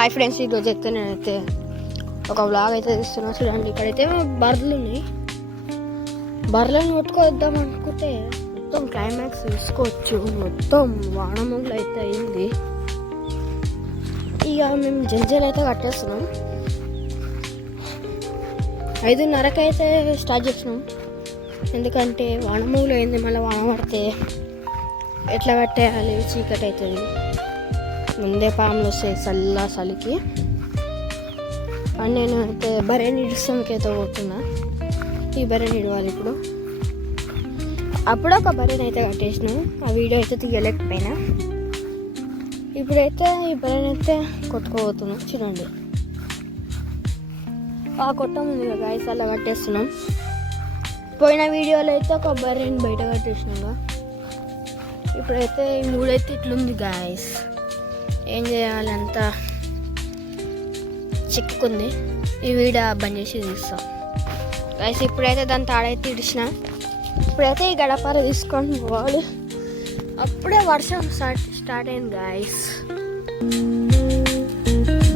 Hi friends ఈరోజు అయితే నేనైతే ఒక బ్లాగ్ అయితే తీస్తున్నా చూడండి. ఇక్కడైతే బర్రెలు ఉన్నాయి. బర్రెలను కొట్టుకొద్దాం అనుకుంటే మొత్తం క్లైమాక్స్ తీసుకోవచ్చు మొత్తం వానములు అయితే అయింది. ఇక మేము జంజలు అయితే కట్టేస్తున్నాం. ఐదున్నరకు అయితే స్టార్ట్ చేసినాం ఎందుకంటే వానమూలు అయింది మళ్ళీ వాన పడితే ఎట్లా కట్టేయాలి? చీకటి అవుతుంది ముందే పాములు వస్తాయి చల్ల చలికి. అండ్ నేను అయితే బరే నీడుస్తానికి అయితే పోతున్నా. ఈ బరే ఇడవాలి ఇప్పుడు. అప్పుడు ఒక బరెన్ అయితే కట్టేసినాం. ఆ వీడియో అయితే తీయలేకపోయినా. ఇప్పుడైతే ఈ బరెన్ అయితే కొట్టుకోబోతున్నాం చూడండి. ఆ కొట్టం ఉంది కదా గాయస్ అలా కట్టేస్తున్నాం. పోయిన వీడియోలో అయితే ఒక బర్రెని బయట కట్టేసినాం ఇప్పుడైతే ఈ మూడైతే ఇట్లుంది గాయస్ ఏం చేయాలి అంతా చిక్కుకుంది. ఈ వీడియో బంద్ చేసి తీస్తాం. గైస్ ఇప్పుడైతే దాని తాడైతే ఇడిచిన ఇప్పుడైతే ఈ గడపర తీసుకొని పోవాలి. అప్పుడే వర్షం స్టార్ట్ స్టార్ట్ అయింది గాయస్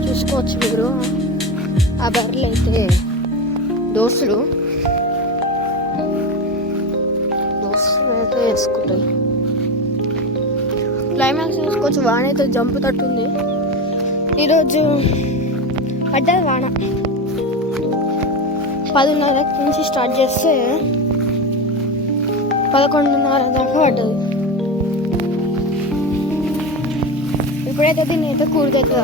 చూసుకోవచ్చు మీరు. ఆ బర్రెలు అయితే దోస్తులు. దోస్తులు అయితే వేసుకుంటాయి క్లైమాక్స్ చూసుకోవచ్చు. వాన అయితే జంపు తట్టుంది. ఈరోజు పడ్డది వాన. పదిన్నర నుంచి స్టార్ట్ చేస్తే పదకొండున్నర దాకా పడ్డది ఇప్పుడైతే దీన్ని అయితే కూరదైతే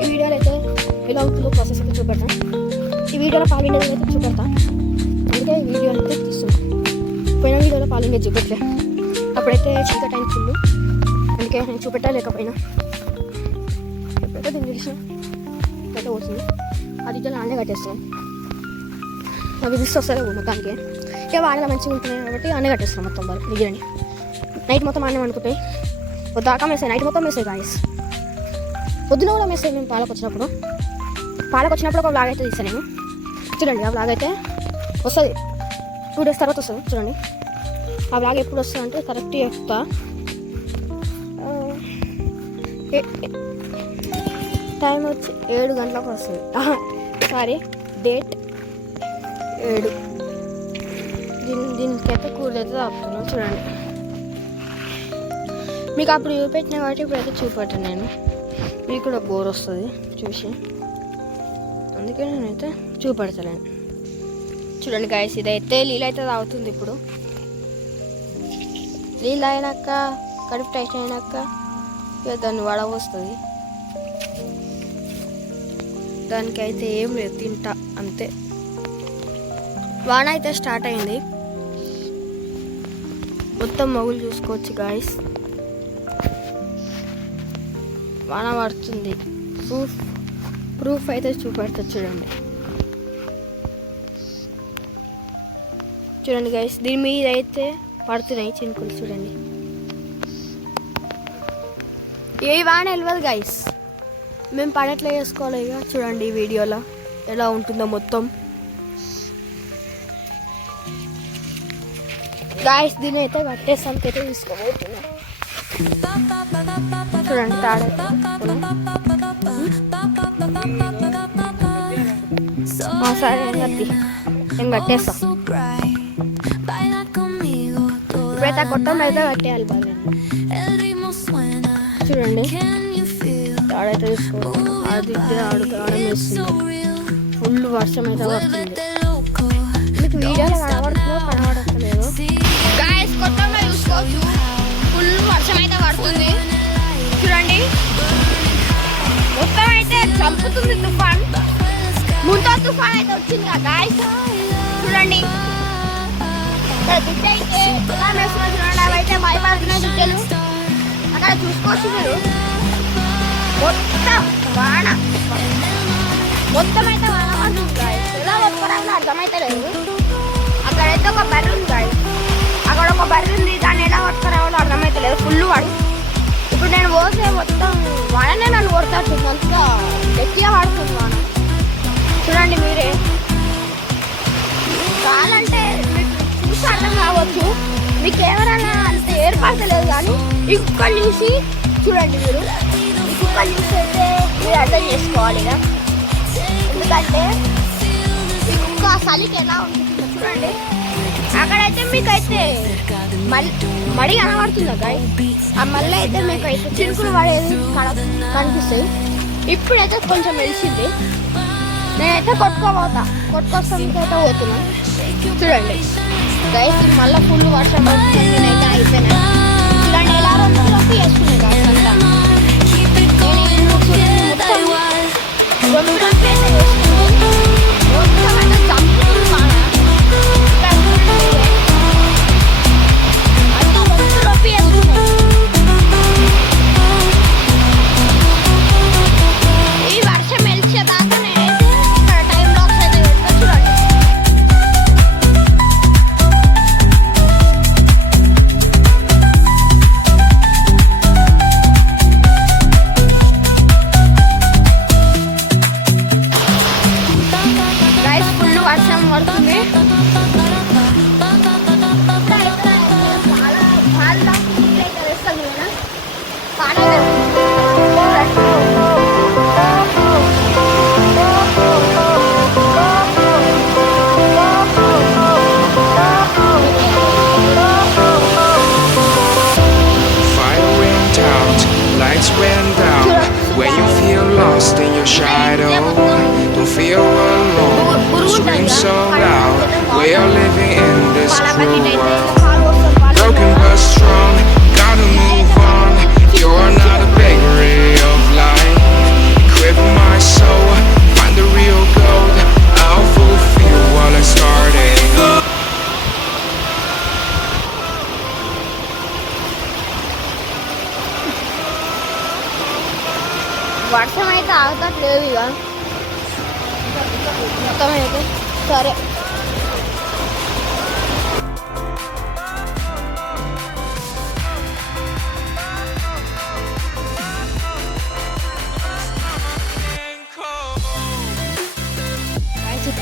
ఈ వీడియోలో అయితే ఎలా అవుతుందో ప్రాసెస్ అయితే చూపెడతాను. ఈ వీడియోలో పాల్గొనేది అయితే చూపెడతాను. అందుకే ఈ వీడియో అయితే పోయిన వీడియోలో పాలిండేది చూపెట్టలే. అప్పుడైతే చీకటి టైం ఫుల్ అందుకే నేను చూపెట్టలేకపోయినా. ఎప్పుడైతే దీన్ని తెలిసిన ఎప్పుడైతే పోతుంది అది ఇద్దరు నాన్నే కట్టేస్తున్నాం అవి తీసి వస్తాయి మొత్తానికి. ఇక వాడలో మంచిగా ఉంటున్నాయి కాబట్టి అన్నీ కట్టేస్తాను మొత్తం వాళ్ళు దిగిరండి నైట్ మొత్తం అన్నం అనుకుంటాయి దాకా మేసాయి నైట్ మొత్తం మేసాయి గాయస్ పొద్దున కూడా మేసాయి మేము పాలకు వచ్చినప్పుడు. పాలకు వచ్చినప్పుడు ఒక బ్లాగ్ అయితే తీసాను నేను. చూడండి ఆ బ్లాగ్ అయితే వస్తుంది. టూ డేస్ తర్వాత వస్తుంది చూడండి. ఆ బ్లాగ్ ఎప్పుడు వస్తుంది అంటే కరెక్ట్ చెప్తా. ఏ- టైం వచ్చి ఏడు గంటలకు వస్తుంది. సారీ డేట్ ఏడు. దీని దీనికైతే కూరలు అయితే చూడండి. మీకు అప్పుడు చూపెట్టిన కాబట్టి ఇప్పుడైతే చూపెట్టాను నేను. మీకు కూడా బోర్ వస్తుంది చూసి. అందుకే నేనైతే చూపెడతలేను. చూడండి గాయస్ ఇదైతే నీళ్ళు అయితే తాగుతుంది ఇప్పుడు. నీళ్ళు అయినాక కడుపు టైట్ అయినాక ఇక దాన్ని వడవస్తుంది దానికైతే ఏం లేదు తింటా అంతే. వాన అయితే స్టార్ట్ అయింది. మొత్తం మొగులు చూసుకోవచ్చు గాయస్ వాన పడుతుంది. ప్రూఫ్ ప్రూఫ్ అయితే చూపెడతా చూడండి. చూడండి గైస్ దీని మీద అయితే పడుతున్నాయి చినుకులు చూడండి. ఏ వాన వెళ్ళదు గైస్ మేము పడట్లే చేసుకోవాలి ఇక. చూడండి ఈ వీడియోలో ఎలా ఉంటుందో మొత్తం. గాయస్ దీని అయితే కట్టేసానికి అయితే తీసుకోబోతున్నాం చూడండి తాడ సరే ఏం కట్టి ఇప్పుడైతే ఆ కొట్టం అయితే కట్టేయాలి బాగా చూడండి తాడైతే తీసుకో అది ఇది ఆడు ఆడం వేస్తుంది ఫుల్ వర్షం అయితే పడుతుంది మీకు వీడియోలో కనబడుతుందో కనబడట్లేదు గాయస్ కొట్టంలో చూసుకోవచ్చు ఫుల్ వర్షం అయితే పడుతుంది చూడండి మొత్తం అయితే చంపుతుంది తుఫాన్ ముందు తుఫాన్ అయితే వచ్చింది గాయస్ చూడండి అయితే చూడండి అవైతే భయపడుతున్నాయి అక్కడ చూసుకోవచ్చు మీరు. మొత్తం వాన మొత్తం అయితే వాన పడుతుంది ఎలా పట్టుకోవడానికి అర్థమైతే లేదు అక్కడైతే ఒక బర్రె ఉంది అక్కడ ఒక బర్రె ఉంది దాన్ని ఎలా పట్టుకురావాలో అర్థమైతే లేదు ఫుల్ వాడు ఇప్పుడు నేను పోతే మొత్తం వాడనే నన్ను కొడతాడు అంతా గట్టిగా పడుతుంది వాన చూడండి మీరే కావాలంటే మీకు అర్థం కావచ్చు. మీ కెమెరా అంత ఏర్పడతలేదు కానీ ఈ కుక్కలు చూసి చూడండి మీరు. ఈ కుక్కలు చూసి అయితే మీరు అర్థం చేసుకోవాలి ఇక ఎందుకంటే ఈ కుక్క చలికి ఎలా ఉంటుంది చూడండి. అక్కడైతే మీకైతే మల్ మడి కనబడుతుందా గాయ ఆ మళ్ళీ అయితే మీకు అయితే చిరుకులు పడేది కన- కనిపిస్తాయి. ఇప్పుడైతే కొంచెం వెలిసింది. నేనైతే కొట్టుకోబోతా. కొట్టుకోవడానికి అయితే పోతున్నా. చూడండి. గైస్ మళ్ళీ ఫుల్ వర్షం వస్తుంది నేనైతే అయిపోయినా చూడండి ఎలా లోపు వేసుకున్నాయి guys అంతా. నేను ఈ మొత్తం.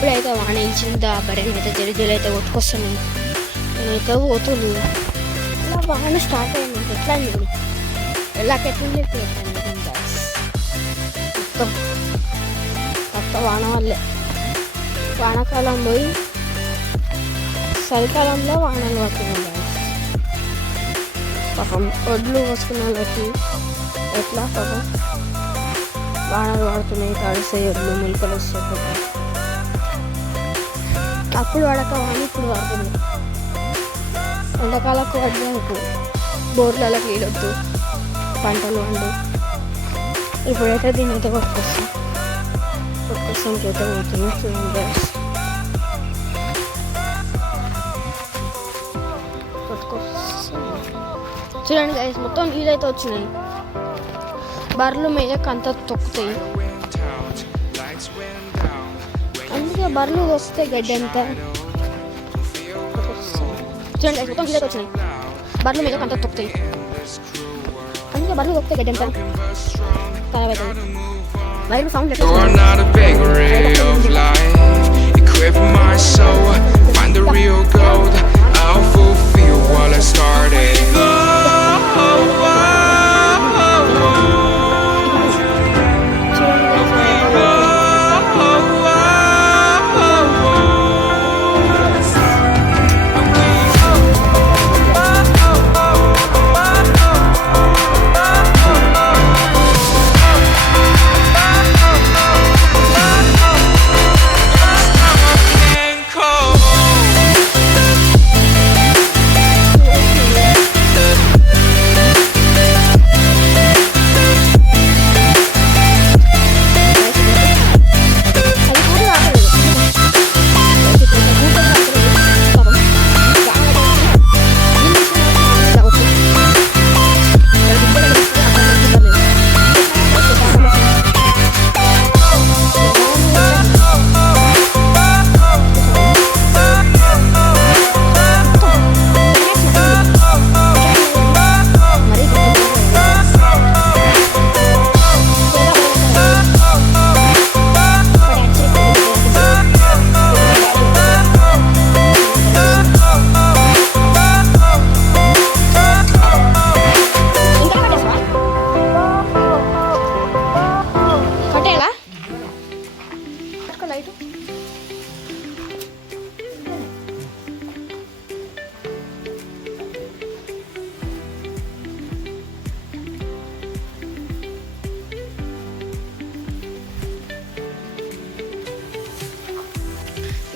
ఇప్పుడైతే వాన ఇచ్చింది ఆ బర్రెని అయితే జరి అయితే కొట్టుకొస్తున్నాను నేనైతే పోతుంది ఇలా వాన స్టార్ట్ అయింది. ఎట్లా అయింది ఎలాకెట్లుంది ఇప్పుడు ఎట్లా మొత్తం. మొత్తం వాన వల్లే. వానాకాలం పోయి చలికాలంలో వానలు పడుతున్నాయి పాపం ఒడ్లు పోసుకున్న వాళ్ళకి ఎట్లా పాపం? వానలు పడుతున్నాయి తడిసాయి ఒడ్లు మొలకలు వస్తాయి అప్పుడు పడక ఇప్పుడు పడుతుంది ఎండాకాలకు పడ్డానికి బోర్లలో నీళ్ళొద్దు పంటలు వండు. ఇప్పుడైతే దీని అయితే కొట్టుకొస్తాం కొట్టుకొస్తాం అయితే పోతున్నాం చూడండి చూడండి గైస్ మొత్తం నీళ్ళు అయితే వచ్చినాయి. బర్రెలు మేయక అంతా తొక్కుతాయి. baru lulus tiga dente Jangan guys, potong kita sini. Baru mereka kan tutup tuh. Kamu kita baru lulus tiga dente Kalau baik. Baru sound kita. You're not a bakery of life. Equip my soul, find the real gold. I'll fulfill what I started.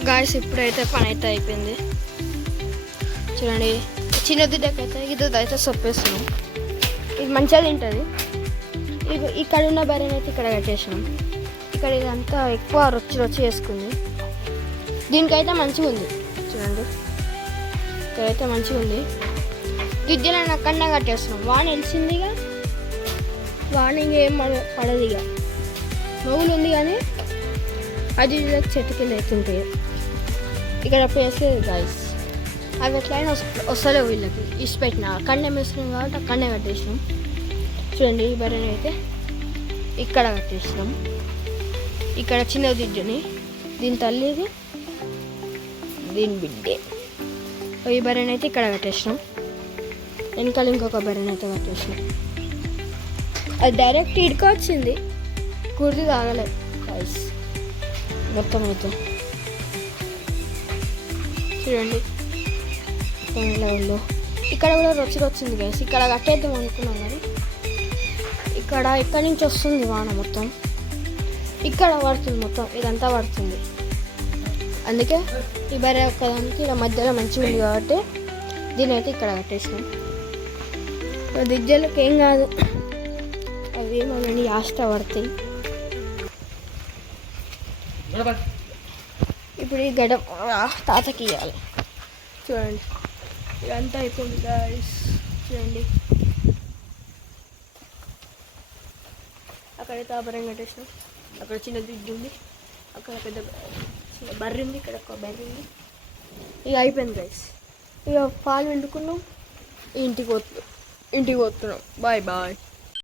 Guys ఇప్పుడైతే పని అయితే అయిపోయింది. చూడండి చిన్న అయితే ఇది అయితే సొప్పేస్తున్నాం. ఇది మంచిగా తింటుంది. ఇక్కడ ఉన్న బర్రెని అయితే ఇక్కడ కట్టేసినాం. ఇక్కడ ఇదంతా ఎక్కువ రొచ్చి రొచ్చి వేసుకుంది దీనికైతే మంచిగా ఉంది. చూడండి. ఇక్కడైతే మంచిగా ఉంది. గిడ్డలను అక్కడనే కట్టేస్తున్నాం. వాన వెలిసిందిగా వాన ఇంకేం పడ పడదు ఇక. మొగులు ఉంది కానీ అది చెట్టు కింద అవుతుంటాయి ఇక్కడ ప్లేస్ గైస్ అవి ఎట్లయినా వస్తలే వస్తలేవు వీళ్ళకి ఇసి పెట్టిన అక్కడనే వేసినాం కాబట్టి అక్కడనే కట్టేసినాం చూడండి ఈ బర్రెని అయితే ఇక్కడ కట్టేసినాం ఇక్కడ చిన్న దిడ్డుని దీని తల్లిది దీని బిడ్డే ఈ బర్రెని అయితే ఇక్కడ కట్టేసినాం వెనకాల ఇంకొక బర్రెని అయితే కట్టేసినాం అది డైరెక్ట్ ఇడుకొచ్చింది వచ్చింది కుర్ది తాగలేదు మొత్తం అయితే చూడండి. మొత్తం ఉందో. ఇక్కడ కూడా రొచ్చి వచ్చింది గ్యాస్ ఇక్కడ కట్టేద్దాం అనుకున్నాం కానీ ఇక్కడ ఇక్కడ నుంచి వస్తుంది వాన మొత్తం. ఇక్కడ పడుతుంది మొత్తం. ఇదంతా పడుతుంది. అందుకే ఈ బర్రె ఒక్కదానికి ఇలా మధ్యలో మంచిగా ఉంది కాబట్టి దీని అయితే ఇక్కడ కట్టేసినాం. దిజ్జలకు ఏం కాదు. అవి మనని ఆస్ట పడతాయి ఇప్పుడు ఈ గడ తాతకి ఇవ్వాలి చూడండి. ఇదంతా అయిపోయింది గాయస్ చూడండి. అక్కడ తాపరం కట్టేసినాం. అక్కడ చిన్న దిడ్డు ఉంది. అక్కడ పెద్ద చిన్న బర్రె ఉంది. ఇక్కడ ఒక బర్రె ఉంది. ఇక అయిపోయింది గైస్ ఇక పాలు వండుకున్నాం. ఇంటికి పోతు ఇంటికి పోతున్నాం బాయ్ బాయ్